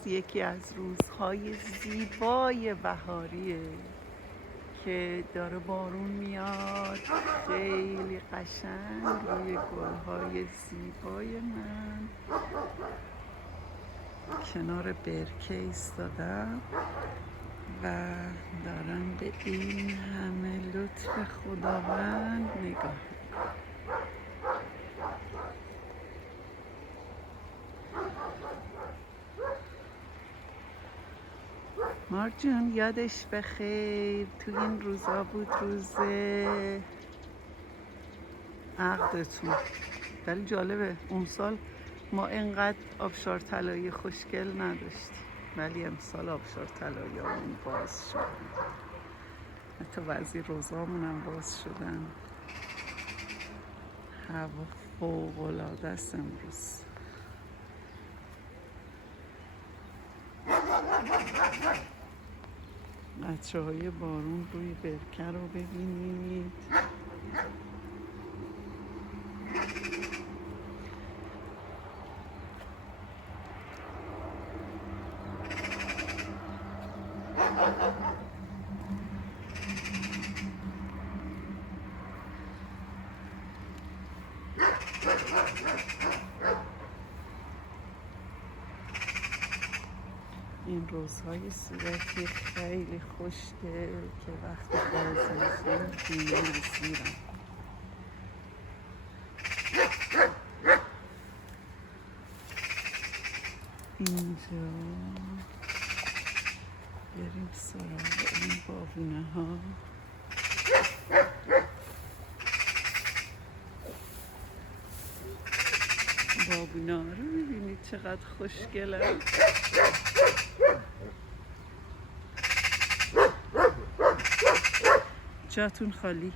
امروز یکی از روزهای زیبای بهاریه که داره بارون میاد، خیلی قشنگ روی گلهای زیبای من کنار برکه ایستادم و دارم به این همه لطف خداوند نگاه. مارجون یادش بخیر، تو این روزا بود روز عقدتون. ولی جالبه اون سال ما اینقدر آبشار طلایی خوشگل نداشتیم، ولی امسال آبشار طلایی‌هامون باز شد، حتی بعضی روزامون هم باز شدن. هوا فوق‌العاده است امروز. قطره‌های بارون روی برکه رو ببینید. این روزهای صورتی خیلی خوشگل که وقتی باز میشه بی‌نظیرن. اینجا بریم سراغ این بابونه ها. بابونه ها رو ببینید چقدر خوشگلن. جاتون خالی.